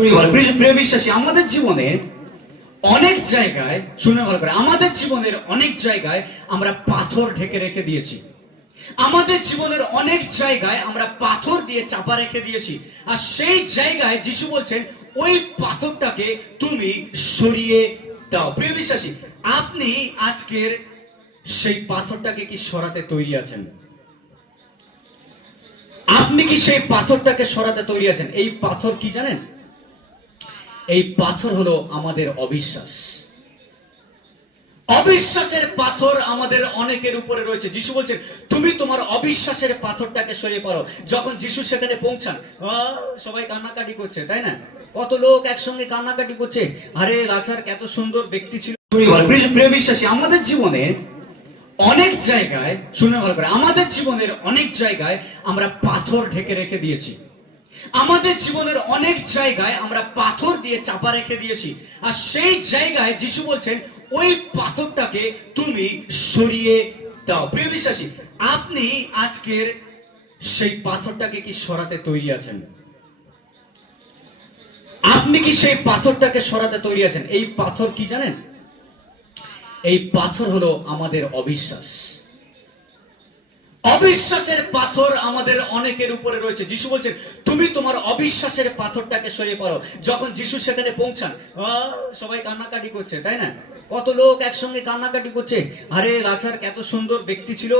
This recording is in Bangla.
প্রিয় বিশ্বাসী, আমাদের জীবনে অনেক জায়গায় শুনে ভালো করে, আমাদের জীবনের অনেক জায়গায় আমরা পাথর ঢেকে রেখে দিয়েছি। আমাদের জীবনের অনেক জায়গায় আমরা পাথর দিয়ে চাপা রেখে দিয়েছি। আর সেই জায়গায় যিশু বলছেন, ওই পাথরটাকে তুমি সরিয়ে দাও। প্রিয় বিশ্বাসী, আপনি আজকের সেই পাথরটাকে কি সরাতে তৈরি আছেন? আপনি কি সেই পাথরটাকে সরাতে তৈরি আছেন? এই পাথর কি জানেন? এই পাথর হলো আমাদের অবিশ্বাস। অবিশ্বাসের পাথর আমাদের অনেকের উপরে রয়েছে। যিশু বলছেন, তুমি তোমার অবিশ্বাসের পাথরটাকে সরিয়ে পারো। যখন যিশু সেখানে পৌঁছান, সবাই কান্নাকাটি করছে, তাই না? কত লোক একসঙ্গে কান্নাকাটি করছে, আরে লাজার এত সুন্দর ব্যক্তি ছিল। প্রিয় বিশ্বাসী, আমাদের জীবনে অনেক জায়গায় শুনে ভালো করে, আমাদের জীবনের অনেক জায়গায় আমরা পাথর ঢেকে রেখে দিয়েছি। আমাদের জীবনের অনেক জায়গায় আমরা পাথর দিয়ে চাপা রেখে দিয়েছি। আর সেই জায়গায় যিশু বলছেন, ওই পাথরটাকে তুমি সরিয়ে দাও। প্রিয় বিশ্বাসী, আপনি আজকের সেই পাথরটাকে কি সরাতে তৈরি আছেন? আপনি কি সেই পাথরটাকে সরাতে তৈরি আছেন? এই পাথর কি জানেন? এই পাথর হলো আমাদের অবিশ্বাস। অবিশ্বাসের পাথর আমাদের অনেকের উপরে রয়েছে। যিশু বলছেন, তুমি তোমার অবিশ্বাসের পাথরটাকে সরিয়ে পারো। যখন যিশু সেখানে পৌঁছান, সবাই কান্নাকাটি করছে, তাই না? কত লোক একসঙ্গে কান্নাকাটি করছে, আরে লাজার এত সুন্দর ব্যক্তি ছিল,